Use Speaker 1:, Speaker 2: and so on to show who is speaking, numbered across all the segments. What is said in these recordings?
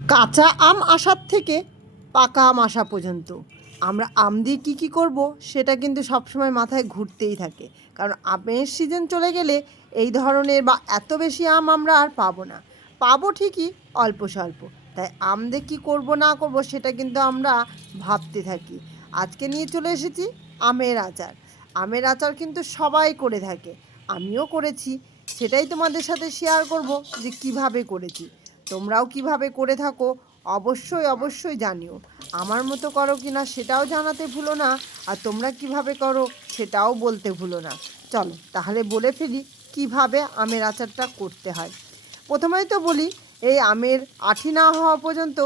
Speaker 1: কাঁচা আম আসার থেকে পাকা আম আসা পর্যন্ত। আমরা আম দিয়ে কী কী করব সেটা কিন্তু সবসময় মাথায় ঘুরতেই থাকে। কারণ আমের সিজন চলে গেলে এই ধরনের বা এত বেশি আম আমরা আর পাবো না। পাবো ঠিকই অল্প স্বল্প। তাই আম দিয়ে কী করব না করব সেটা কিন্তু আমরা ভাবতে থাকি। আজকে নিয়ে চলে এসেছি আমের আচার। আমের আচার কিন্তু সবাই করে থাকে। আমিও করেছি। সেটাই তোমাদের সাথে শেয়ার করব যে কীভাবে করেছি। তোমরাও কীভাবে করে থাকো, অবশ্যই অবশ্যই জানিও। আমার মতো করো কি না সেটাও জানাতে ভুলো না, আর তোমরা কীভাবে করো সেটাও বলতে ভুলো না। চলো, তাহলে বলে ফেলি কীভাবে আমের আচারটা করতে হয়। প্রথমেই তো বলি, এই আমের আঠি না হওয়া পর্যন্ত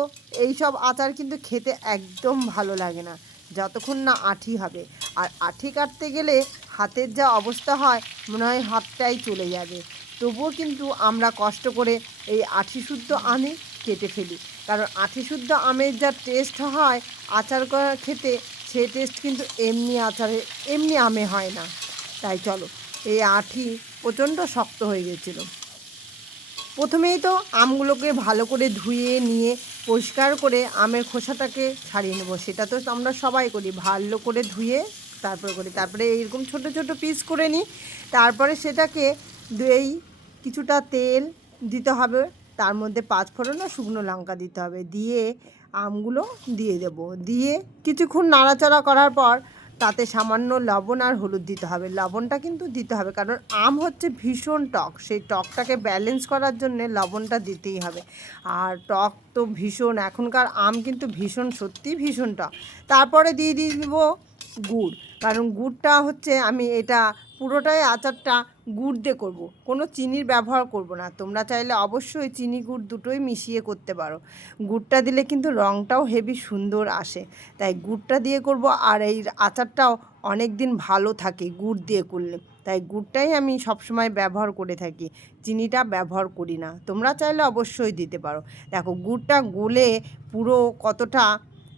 Speaker 1: এই সব আচার কিন্তু খেতে একদম ভালো লাগে না, যতক্ষণ না আঠি হবে। আর আঠি কাটতে গেলে হাতের যা অবস্থা হয়, মনে হয় হাতটাই চলে যাবে। তবুও কিন্তু আমরা কষ্ট করে এই আঠি শুদ্ধ আমে কেটে ফেলি। কারণ আঠি শুদ্ধ আমের যা টেস্ট হয়, আচার করা খেতে সেই টেস্ট কিন্তু এমনি আচারে, এমনি আমে হয় না। তাই চলো, এই আঠি প্রচণ্ড শক্ত হয়ে গেছিল। প্রথমেই তো আমগুলোকে ভালো করে ধুয়ে, নিয়ে পরিষ্কার করে আমের খোসাটাকে ছাড়িয়ে নেব। সেটা তো আমরা সবাই করি। ভালো করে ধুয়ে তারপরে করি। তারপরে এইরকম ছোট ছোট পিস করে নিই। তারপরে সেটাকে এই কিছুটা তেল দিতে হবে। তার মধ্যে পাঁচ ফোড়ন আর শুকনো লঙ্কা দিতে হবে। দিয়ে আমগুলো দিয়ে দেব। দিয়ে কিছুক্ষণ নাড়াচাড়া করার পর তাতে সামান্য লবণ আর হলুদ দিতে হবে। লবণটা কিন্তু দিতে হবে, কারণ আম হচ্ছে ভীষণ টক। সেই টকটাকে ব্যালেন্স করার জন্য লবণটা দিতেই হবে। আর টক তো ভীষণ, এখনকার আম কিন্তু ভীষণ সত্যি ভীষণ টক। তারপরে দিয়ে দিয়ে দিব গুড়। কারণ গুড়টা হচ্ছে আমি এটা পুরোটাই আচারটা গুড় দিয়ে করব। কোনো চিনির ব্যবহার করব না। তোমরা চাইলে অবশ্যই চিনি গুড় দুটোই মিশিয়ে করতে পারো। গুড়টা দিলে কিন্তু রঙটাও হেভি সুন্দর আসে। তাই গুড়টা দিয়ে করব আর এই আচারটাও অনেক দিন ভালো থাকে গুড় দিয়ে করলে। তাই গুড়টাই আমি সবসময় ব্যবহার করে থাকি। চিনিটা ব্যবহার করি না। তোমরা চাইলে অবশ্যই দিতে পারো। দেখো, গুড়টা গলে পুরো কতটা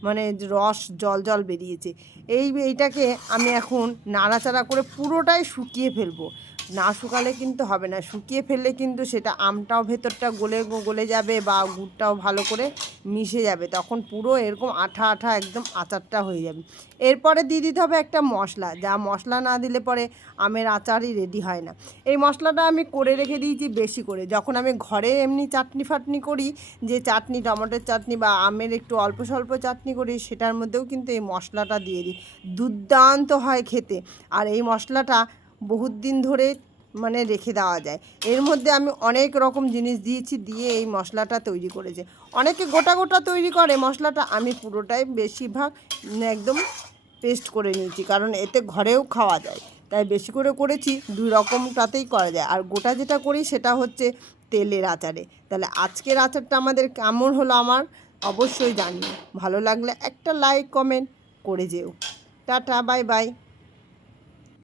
Speaker 1: মানে রস জল জল বেরিয়েছে। এই এইটাকে আমি এখন নাড়াচাড়া করে পুরোটাই শুকিয়ে ফেলব। না শুকালে কিন্তু হবে না। শুকিয়ে ফেললে কিন্তু সেটা আমটাও ভেতরটা গলে গলে যাবে বা গুড়টাও ভালো করে মিশে যাবে। তখন পুরো এরকম আঠা আঠা একদম আচারটা হয়ে যাবে। এরপরে দিয়ে দিতে হবে একটা মশলা। যা মশলা না দিলে পরে আমের আচারই রেডি হয় না। এই মশলাটা আমি করে রেখে দিয়েছি বেশি করে। যখন আমি ঘরে এমনি চাটনি ফাটনি করি, যে চাটনি, টমেটোর চাটনি বা আমের একটু অল্প স্বল্প চাটনি করি, সেটার মধ্যেও কিন্তু এই মশলাটা দিয়ে দিই। দুর্দান্ত হয় খেতে। আর এই মশলাটা বহুত দিন ধরে মানে রেখে দেওয়া যায়। এর মধ্যে আমি অনেক রকম জিনিস দিয়েছি, দিয়ে এই মশলাটা তৈরি করেছে। অনেকে গোটা গোটা তৈরি করে, মশলাটা আমি পুরোটাই বেশিরভাগ একদম পেস্ট করে নিয়েছি, কারণ এতে ঘরেও খাওয়া যায়। তাই বেশি করে করেছি, দুই রকমটাতেই করা যায়। আর গোটা যেটা করি সেটা হচ্ছে তেলের আচারে। তাহলে আজকের আচারটা আমাদের কেমন হলো আমার অবশ্যই জানিও। ভালো লাগলে একটা লাইক কমেন্ট করে যেও। Tata bye bye